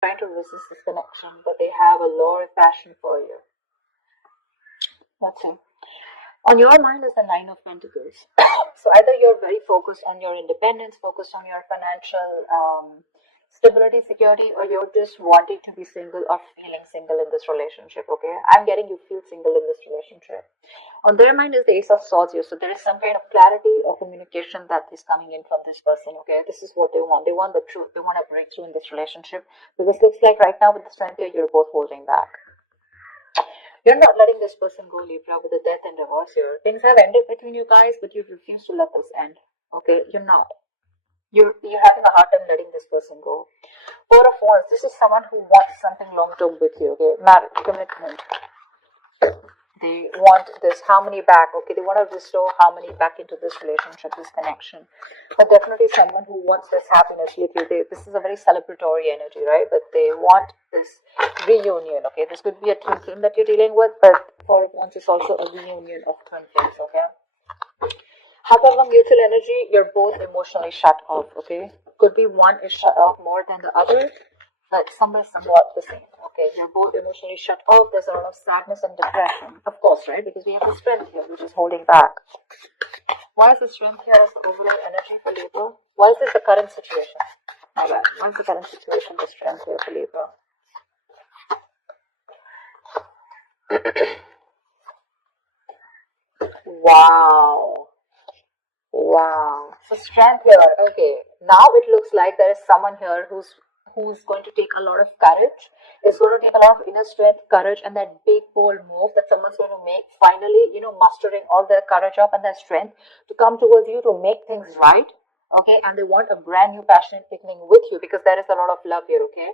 trying to resist this connection, but they have a lot of passion for you. That's it. On your mind is the Nine of Pentacles. So either you're very focused on your independence, focused on your financial stability, security, or you're just wanting to be single or feeling single in this relationship, okay? I'm getting you feel single in this relationship. On their mind is the Ace of Swords here. So there is some kind of clarity or communication that is coming in from this person, okay? This is what they want. They want the truth. They want a breakthrough in this relationship. Because it looks like right now with the strength here, you're both holding back. You're not letting this person go, Libra, with the death and divorce here. Things have ended between you guys, but you refuse to let this end. Okay, you're not. You're having a hard time letting this person go. Four of Wands. This is someone who wants something long term with you. Okay, marriage, commitment. They want this harmony back. Okay, they want to restore harmony back into this relationship, this connection. But definitely someone who wants this happiness with you. This is a very celebratory energy, right? But they want this reunion. Okay, this could be a twin flame that you're dealing with, but Four of Wands is also a reunion of twin flames. Okay. However, mutual energy, you're both emotionally shut off. Okay, could be one is shut off more than the other, but somewhat the same. Okay, you're both emotionally shut off. There's a lot of sadness and depression, of course, right? Because we have the strength here, which is holding back. Why is the strength here as the overall energy for Libra? Why is this the current situation? Okay, why is the current situation the strength here for Libra? Wow. Wow. So strength here. Okay. Now it looks like there is someone here who's going to take a lot of courage. It's going to take a lot of inner strength, courage, and that big bold move that someone's going to make. Finally, mustering all their courage up and their strength to come towards you to make things right. Okay, and they want a brand new passionate beginning with you because there is a lot of love here. Okay.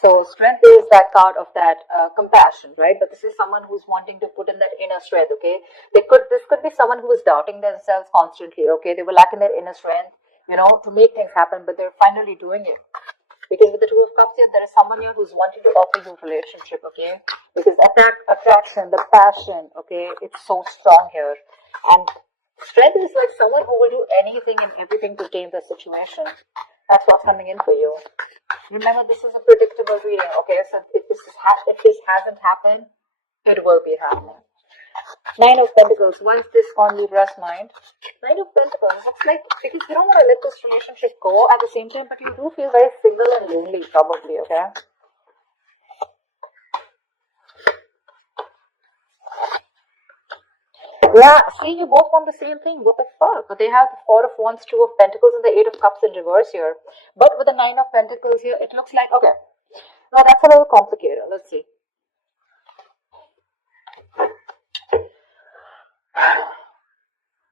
So strength is that card of that compassion, right? But this is someone who's wanting to put in that inner strength, okay? This could be someone who is doubting themselves constantly, okay? They were lacking their inner strength, to make things happen, but they're finally doing it. Because with the Two of Cups here, there is someone here who's wanting to offer you a relationship, okay? Because attraction, the passion, okay, it's so strong here. And strength is like someone who will do anything and everything to tame the situation. That's what's coming in for you. Remember, this is a predictable reading, okay? So if this hasn't happened, it will be happening. Nine of Pentacles. Why is this on Libra's mind? Nine of Pentacles. It's like, because you don't want to let this relationship go at the same time, but you do feel very single and lonely, probably, okay? Yeah, see, you both want the same thing. What the fuck? But they have the Four of Wands, Two of Pentacles, and the Eight of Cups in reverse here. But with the Nine of Pentacles here, it looks like, okay, now that's a little complicated. Let's see.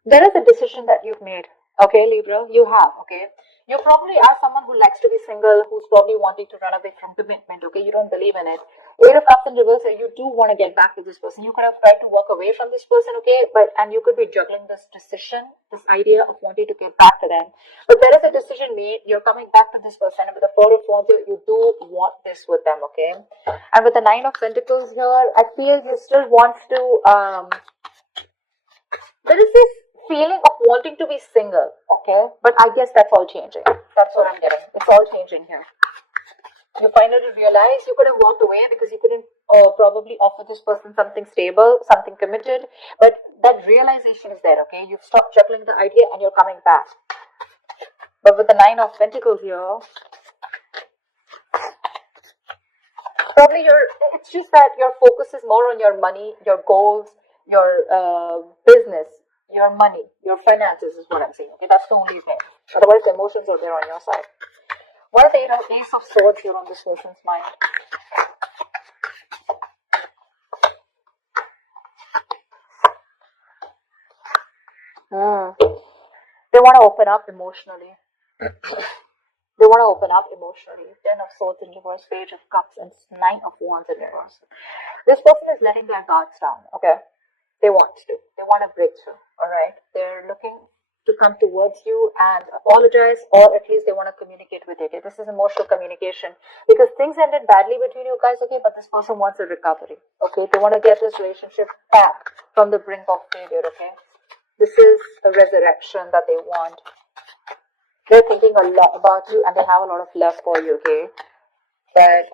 There is a decision that you've made. Okay, Libra, you have, okay? You probably are someone who likes to be single, who's probably wanting to run away from commitment, okay? You don't believe in it. Eight of Cups in reverse, you do want to get back to this person. You could have tried to walk away from this person, okay? And you could be juggling this decision, this idea of wanting to get back to them. But there is a decision made. You're coming back to this person. And with the Four of Wands, you do want this with them, okay? And with the Nine of Pentacles here, I feel you still want to, there is this feeling of wanting to be single, okay? But I guess that's all changing. That's what I'm getting. It's all changing here. You finally realize you could have walked away because you couldn't probably offer this person something stable, something committed. But that realization is there, okay? You've stopped juggling the idea and you're coming back. But with the Nine of Pentacles here, probably it's just that your focus is more on your money, your goals, your business, your money, your finances is what I'm saying. Okay, that's the only thing. Otherwise, the emotions are there on your side. What is the Ace of Swords here on this person's mind? They want to open up emotionally. They want to open up emotionally. Ten of Swords in reverse, Page of Cups, and Nine of Wands in reverse. This person is letting their guards down, okay? They want to. They want a breakthrough, alright? They're looking to come towards you and apologize, or at least they want to communicate with you, okay? This is emotional communication. Because things ended badly between you guys, okay? But this person wants a recovery, okay? They want to get this relationship back from the brink of failure, okay? This is a resurrection that they want. They're thinking a lot about you and they have a lot of love for you, okay? but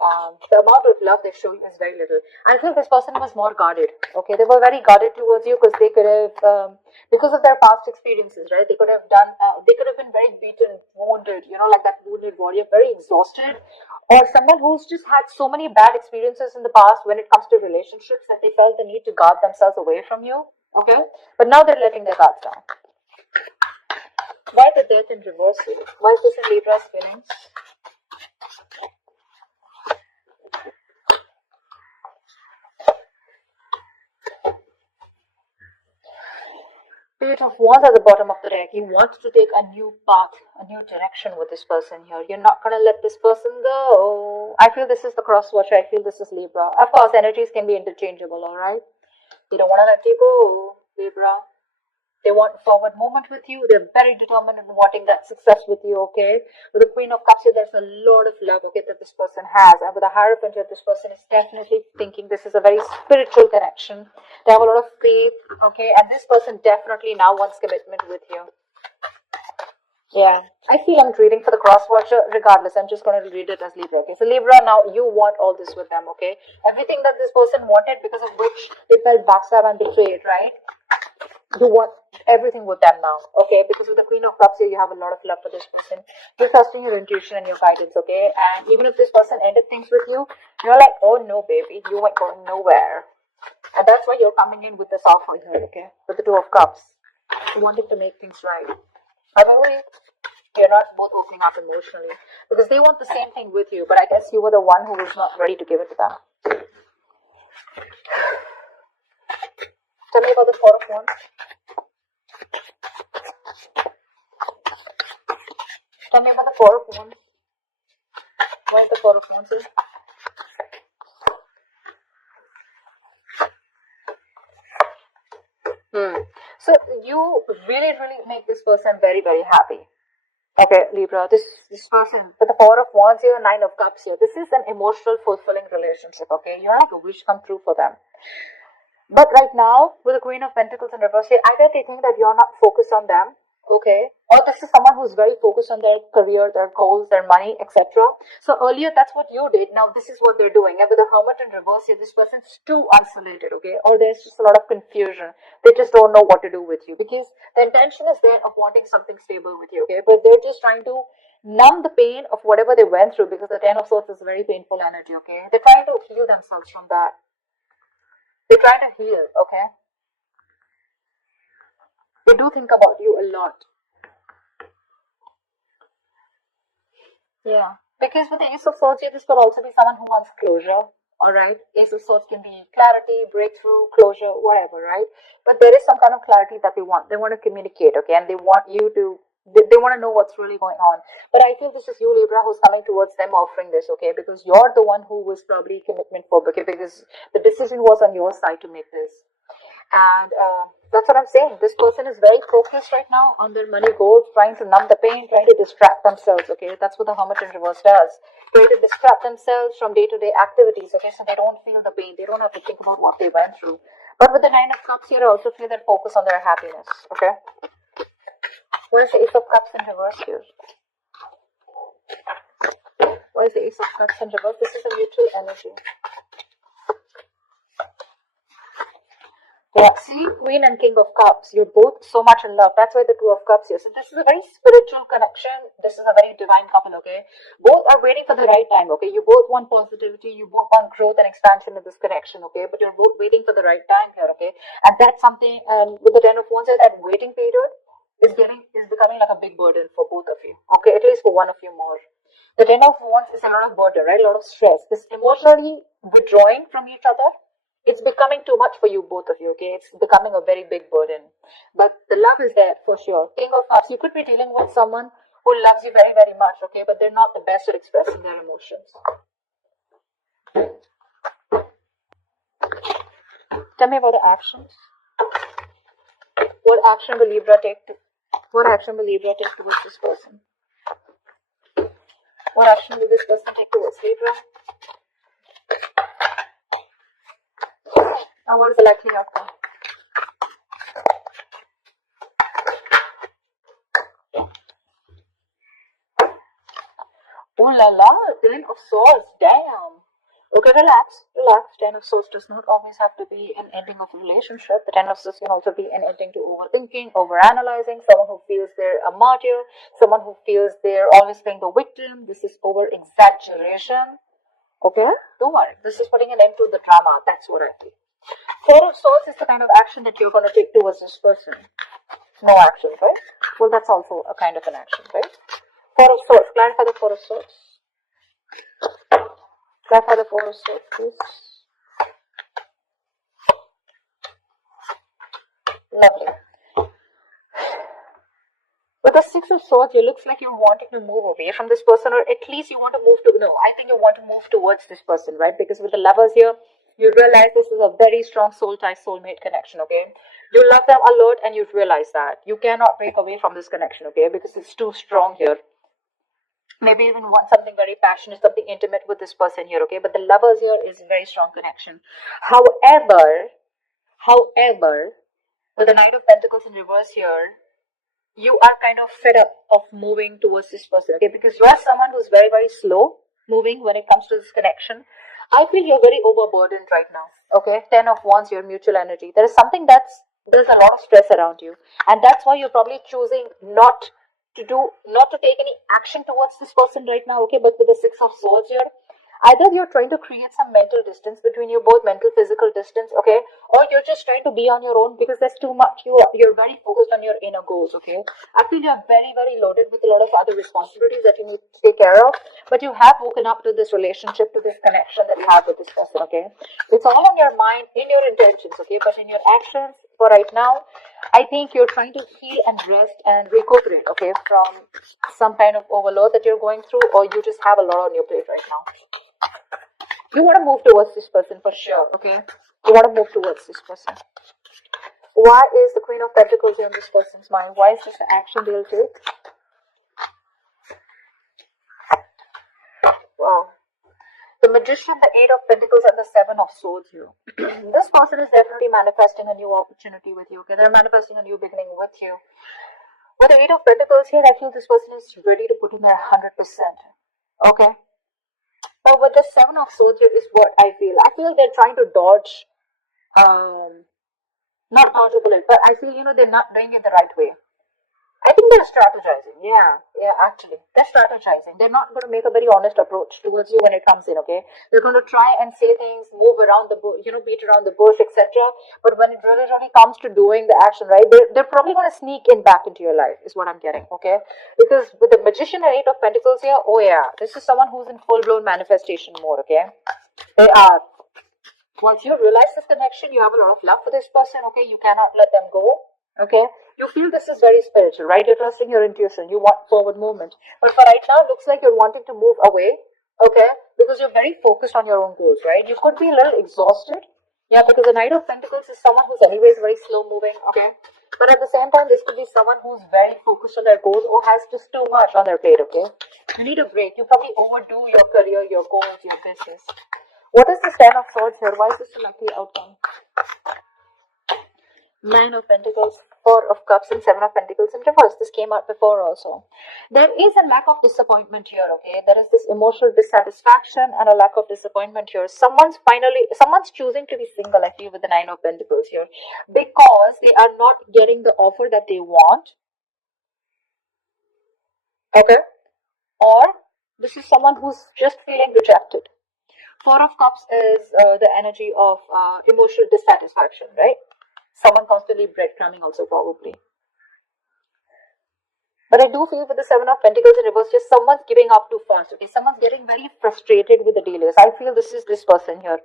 the amount of love they show you is very little. I feel this person was more guarded. Okay, they were very guarded towards you because they could have, because of their past experiences, right? They could have done, they could have been very beaten, wounded, like that wounded warrior, very exhausted, or someone who's just had so many bad experiences in the past when it comes to relationships that they felt the need to guard themselves away from you. Okay, but now they're letting their guards down. Why the death in reverse here? Why is this in Libra's feelings? Page of Wands at the bottom of the deck. You want to take a new path, a new direction with this person here. You're not going to let this person go. I feel this is the cross watcher. I feel this is Libra. Of course, energies can be interchangeable, alright? They don't want to let you go, Libra. They want forward movement with you. They're very determined in wanting that success with you, okay? With the Queen of Cups here, there's a lot of love, okay, that this person has. And with the Hierophant here, this person is definitely thinking this is a very spiritual connection. They have a lot of faith, okay? And this person definitely now wants commitment with you. Yeah, I feel I'm reading for the cross watcher. Regardless, I'm just going to read it as Libra, okay? So Libra, now you want all this with them, okay? Everything that this person wanted, because of which they felt backstabbed and betrayed, right? You want everything with them now, okay? Because with the Queen of Cups here, you have a lot of love for this person. You're trusting your intuition and your guidance, okay? And even if this person ended things with you, you're like, oh no, baby, you ain't going nowhere. And that's why you're coming in with this offer here, okay? With the Two of Cups. You wanted to make things right. However, you're not both opening up emotionally. Because they want the same thing with you, but I guess you were the one who was not ready to give it to them. Tell me about the Four of Wands. Tell me about the Four of Wands. Why is the Four of Wands here? So you really, really make this person very, very happy. Okay, Libra, this person with the Four of Wands here, Nine of Cups here, this is an emotional, fulfilling relationship, okay? You're like a wish come true for them. But right now, with the Queen of Pentacles in reverse here, either they think that you're not focused on them, okay? Or this is someone who's very focused on their career, their goals, their money, etc. So earlier, that's what you did. Now this is what they're doing. And with the Hermit in reverse here, this person's too isolated, okay? Or there's just a lot of confusion. They just don't know what to do with you. Because the intention is there of wanting something stable with you, okay? But they're just trying to numb the pain of whatever they went through, because the Ten of Swords is very painful energy, okay? They're trying to heal themselves from that. They try to heal, okay? They do think about you a lot. Yeah. Because with the Ace of Swords here, this could also be someone who wants closure, alright? Ace of Swords can be clarity, breakthrough, closure, whatever, right? But there is some kind of clarity that they want. They want to communicate, okay? And they want you to, they want to know what's really going on. But I feel this is you, Libra, who's coming towards them offering this, okay? Because you're the one who was probably commitment phobic, okay? Because the decision was on your side to make this. And that's what I'm saying. This person is very focused right now on their money goals, trying to numb the pain, trying to distract themselves, okay? That's what the Hermit in reverse does. Trying to distract themselves from day-to-day activities, okay? So they don't feel the pain. They don't have to think about what they went through. But with the Nine of Cups here, I also feel that focus on their happiness, okay? Where's the Ace of Cups in reverse here? Why is the Ace of Cups in reverse? This is a neutral energy. Yeah, see, Queen and King of Cups, you're both so much in love. That's why the Two of Cups here. So this is a very spiritual connection. This is a very divine couple, okay? Both are waiting for the right time, okay? You both want positivity. You both want growth and expansion in this connection, okay? But you're both waiting for the right time here, okay? And that's something, with the Ten of Wands, that waiting period is becoming like a big burden for both of you, okay? At least for one of you more. The Ten of Wands is a lot of burden, right? A lot of stress. This emotionally withdrawing from each other, it's becoming too much for you, both of you, okay? It's becoming a very big burden. But the love is there for sure. King of Cups, you could be dealing with someone who loves you very, very much, okay? But they're not the best at expressing their emotions. Tell me about the actions. What action will Libra take towards this person? What action will this person take towards Libra? And what is the likely outcome? Oh la la, 10 of swords, damn. Okay, relax, relax. 10 of swords does not always have to be an ending of a relationship. The 10 of swords can also be an ending to overthinking, overanalyzing, someone who feels they're a martyr, someone who feels they're always playing the victim. This is over exaggeration. Okay, don't worry. This is putting an end to the drama. That's what I feel. Four of swords is the kind of action that you're going to take towards this person. No action, right? Well, that's also a kind of an action, right? Four of swords. Clarify the four of swords. Clarify the four of swords, please. Lovely. With the six of swords, it looks like you're wanting to move away from this person, or at least you want to move to, no, I think you want to move towards this person, right? Because with the lovers here, you realize this is a very strong soul tie, soulmate connection, okay? You love them a lot and you realize that. You cannot break away from this connection, okay? Because it's too strong here. Maybe even want something very passionate, something intimate with this person here, okay? But the lovers here is a very strong connection. However, with the Knight of Pentacles in reverse here, you are kind of fed up of moving towards this person, okay? Because you are someone who's very, very slow moving when it comes to this connection. I feel you're very overburdened right now, okay? 10 of Wands, your mutual energy. There is something there's a lot of stress around you. And that's why you're probably choosing not to take any action towards this person right now, okay? But with the Six of Swords here, either you're trying to create some mental distance between you both, mental physical distance, okay, or you're just trying to be on your own because there's too much. You're very focused on your inner goals, okay? I feel you're very, very loaded with a lot of other responsibilities that you need to take care of, but you have woken up to this relationship, to this connection that you have with this person, okay? It's all on your mind, in your intentions, okay? But in your actions for right now, I think you're trying to heal and rest and recuperate, okay, from some kind of overload that you're going through, or you just have a lot on your plate right now. You want to move towards this person for sure, okay? You want to move towards this person. Why is the Queen of Pentacles in this person's mind? Why is this the action they'll take? Wow. The Magician, the Eight of Pentacles, and the Seven of Swords here. This person is definitely manifesting a new opportunity with you, okay? They're manifesting a new beginning with you. With the Eight of Pentacles here, I feel this person is ready to put in their 100%, okay? But with the Seven of Swords here is what I feel. I feel they're trying to dodge, not dodge a bullet, but I feel, they're not doing it the right way. I think they're strategizing. Yeah, actually. They're strategizing. They're not going to make a very honest approach towards you when it comes in, okay? They're going to try and say things, move around the bush, beat around the bush, etc. But when it really, really comes to doing the action, right, they're probably going to sneak in back into your life, is what I'm getting, okay? Because with the Magician and Eight of Pentacles here, oh yeah, this is someone who's in full-blown manifestation mode, okay? They are. Once you realize this connection, you have a lot of love for this person, okay? You cannot let them go, okay? You feel this is very spiritual, right? You're trusting your intuition. You want forward movement. But for right now, it looks like you're wanting to move away, okay? Because you're very focused on your own goals, right? You could be a little exhausted. Yeah, because the Knight of Pentacles is someone who's anyways very slow moving, okay? But at the same time, this could be someone who's very focused on their goals or has just too much on their plate, okay? You need a break. You probably overdo your career, your goals, your business. What is this Ten of Swords here? Why is this a lucky outcome? Nine of Pentacles, Four of Cups, and Seven of Pentacles in reverse. This came out before also. There is a lack of disappointment here, okay? There is this emotional dissatisfaction and a lack of disappointment here. Someone's choosing to be single, I feel, with the Nine of Pentacles here. Because they are not getting the offer that they want. Okay? Or this is someone who's just feeling rejected. Four of Cups is the energy of emotional dissatisfaction, right? Someone constantly breadcrumbing also probably. But I do feel with the Seven of Pentacles in reverse, just someone's giving up too fast, okay? Someone's getting very frustrated with the delays. I feel this is this person here.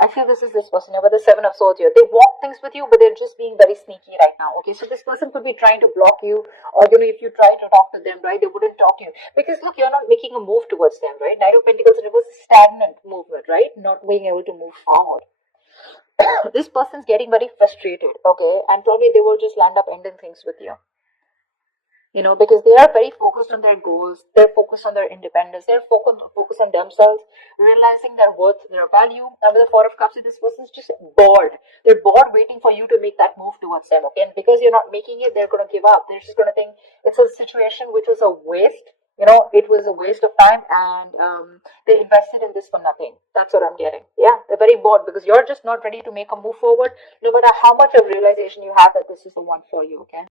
With the Seven of Swords here. They want things with you, but they're just being very sneaky right now, okay? So this person could be trying to block you, or, if you try to talk to them, right, they wouldn't talk to you. Because, look, you're not making a move towards them, right? Knight of Pentacles in reverse is stagnant movement, right? Not being able to move forward. This person's getting very frustrated, okay? And probably they will just land up ending things with you. Because they are very focused on their goals, they're focused on their independence, they're focused on themselves, realizing their worth, their value. And with the Four of Cups, this person's just bored. They're bored waiting for you to make that move towards them, okay? And because you're not making it, they're going to give up. They're just going to think it's a situation which was a waste, it was a waste of time, and they invested in this for nothing. That's what I'm getting. Yeah, they're very bored because you're just not ready to make a move forward, no matter how much of realization you have that this is the one for you, okay?